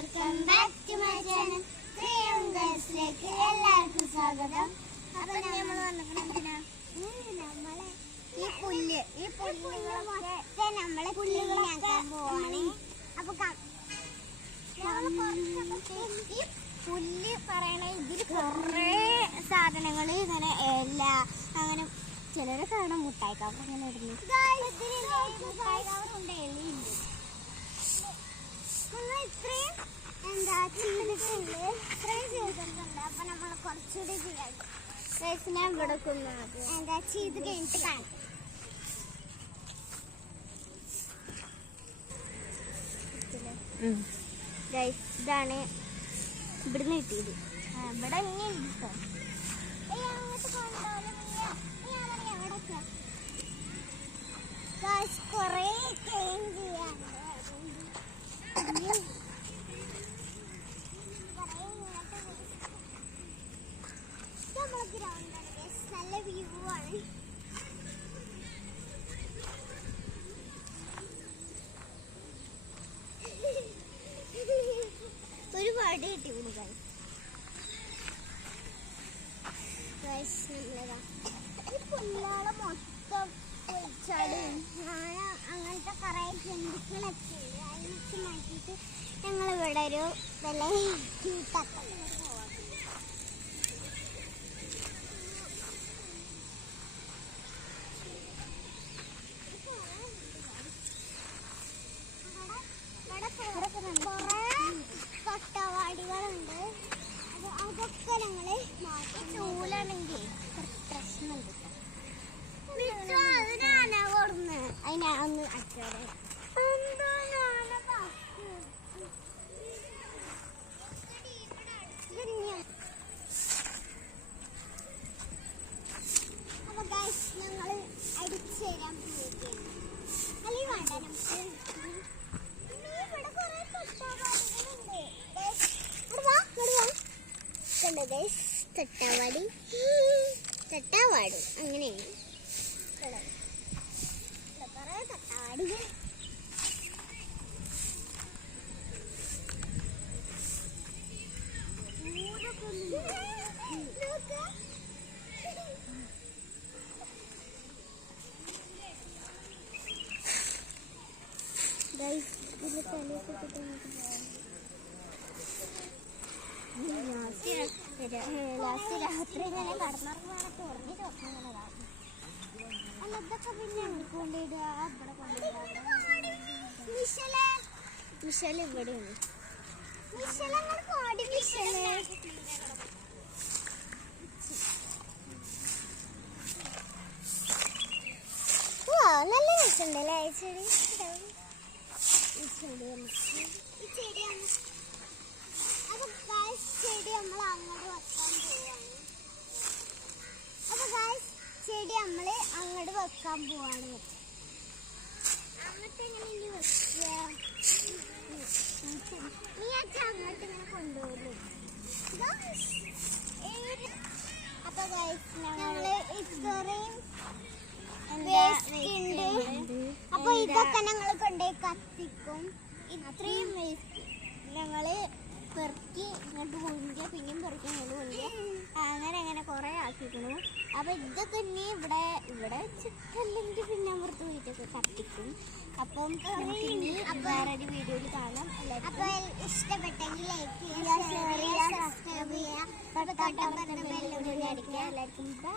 Welcome back to my channel ലേക്ക് എല്ലാവർക്കും സ്വാഗതം. അപ്പൊ നമ്മൾ നമ്മളെ ഈ പുല്ല് ഈ പുല്ലുകളൊക്കെ നമ്മളെ പുല്ലുകളാക്കാൻ പോവാണ്. അപ്പൊ ഈ പുല്ല് പറയണ ഇതിൽ കുറേ സാധനങ്ങൾ ഇങ്ങനെ എല്ലാ അങ്ങനെ ചിലരെ കാണാൻ മുട്ടായിക്കാവ് അങ്ങനെ ഇടുന്നു. മുട്ടായി കവർ ഇത്രയും എന്താ ചെയ്തിട്ടുണ്ട് ഇത്രയും ചെയ്തിട്ടുണ്ട്. അപ്പൊ നമ്മൾ കുറച്ചുകൂടി ചെയ്യാം. ഗൈസ് ഞാൻ ഇവിടെ കൊന്നത് എന്താ ചെയ്ത് കഴിഞ്ഞിട്ട് കാണാം. ഗൈസ് ഇതാണ് ഇവിടുന്ന് കിട്ടിയത്. ഇവിടെ ഇങ്ങനെ കേട്ടോ ഏയ് അങ്ങോട്ട് കൊണ്ടുപോകൽ നീ. നീ അവിടെ എവിടെയൊക്കെ? Guys, കുറേ ക്ലീൻ ചെയ്യാനുണ്ട് അയ്യോ. കുറേ ഇങ്ങോട്ട് പോയി. Guys. നല്ല വ്യൂ ആണ് ഒരു വടി കിട്ടി കൊടു ഗൈസ് ഗൈസ് നമ്മളതാ ഈ പുല്ലാളെ മൊത്തം പൊളിച്ചാലും ഞാൻ അങ്ങനത്തെ കുറേ ജന്തുക്കളൊക്കെ ഉണ്ട് അതിനൊക്കെ ഞങ്ങൾ ഒരു വില തക്കം അടിച്ചു തരാൻ പോവുകയാണ്? തൊട്ടാവാടി. തൊട്ടാവാടും അങ്ങനെയാണ്. ലാസ്റ്റ് രാത്രി ഇങ്ങനെ കടന്നുറങ്ങാനൊക്കെ മിഷൽ ഇവിടെയാണ് നല്ല ചെടി ചെടി നമുക്ക് ഈ ചെടി നമുക്ക് അപ്പൊ ഗായ്സ് ചെടി നമ്മൾ അങ്ങോട്ട് വെക്കാൻ പോവാണ് അപ്പൊ ഗായ്സ് ചെടി നമ്മൾ അങ്ങോട്ട് വെക്കാൻ പോവാണ്. അങ്ങോട്ട് എങ്ങനെ ഇനി വെക്കുക. നീ അച്ഛൻ അങ്ങോട്ട് ഇങ്ങനെ കൊണ്ടുപോകുന്നു അപ്പൊ ഞങ്ങൾ ഇത്രയും അപ്പൊ ഇതൊക്കെ ഞങ്ങൾ കൊണ്ടുപോയി കത്തിക്കും. ഇത്രയും വേസ്റ്റ് ഞങ്ങൾ പെറുക്കി ഇങ്ങോട്ട് കൊണ്ടുക പിന്നെയും പെറുക്കി ഇങ്ങോട്ട് കൊണ്ടുക അങ്ങനെ അങ്ങനെ കുറെ ആക്കിക്കുന്നു അപ്പൊ ഇതൊക്കെ ഇനി ഇവിടെ ഇവിടെ വെച്ചിട്ടല്ലെങ്കിൽ പിന്നെ അവർക്ക് വീട്ടൊക്കെ കത്തിക്കും. അപ്പം ഇനി വേറൊരു വീഡിയോയിൽ കാണാം. അപ്പൊ ഇഷ്ടപ്പെട്ടെങ്കിൽ ലൈക്ക് ചെയ്യുക ഷെയർ ചെയ്യുക സബ്സ്ക്രൈബ് ചെയ്യുക. തൊട്ടപ്പുറത്തെ ബെല്ലും കൂടി അടിക്കുക എല്ലാവർക്കും ബൈ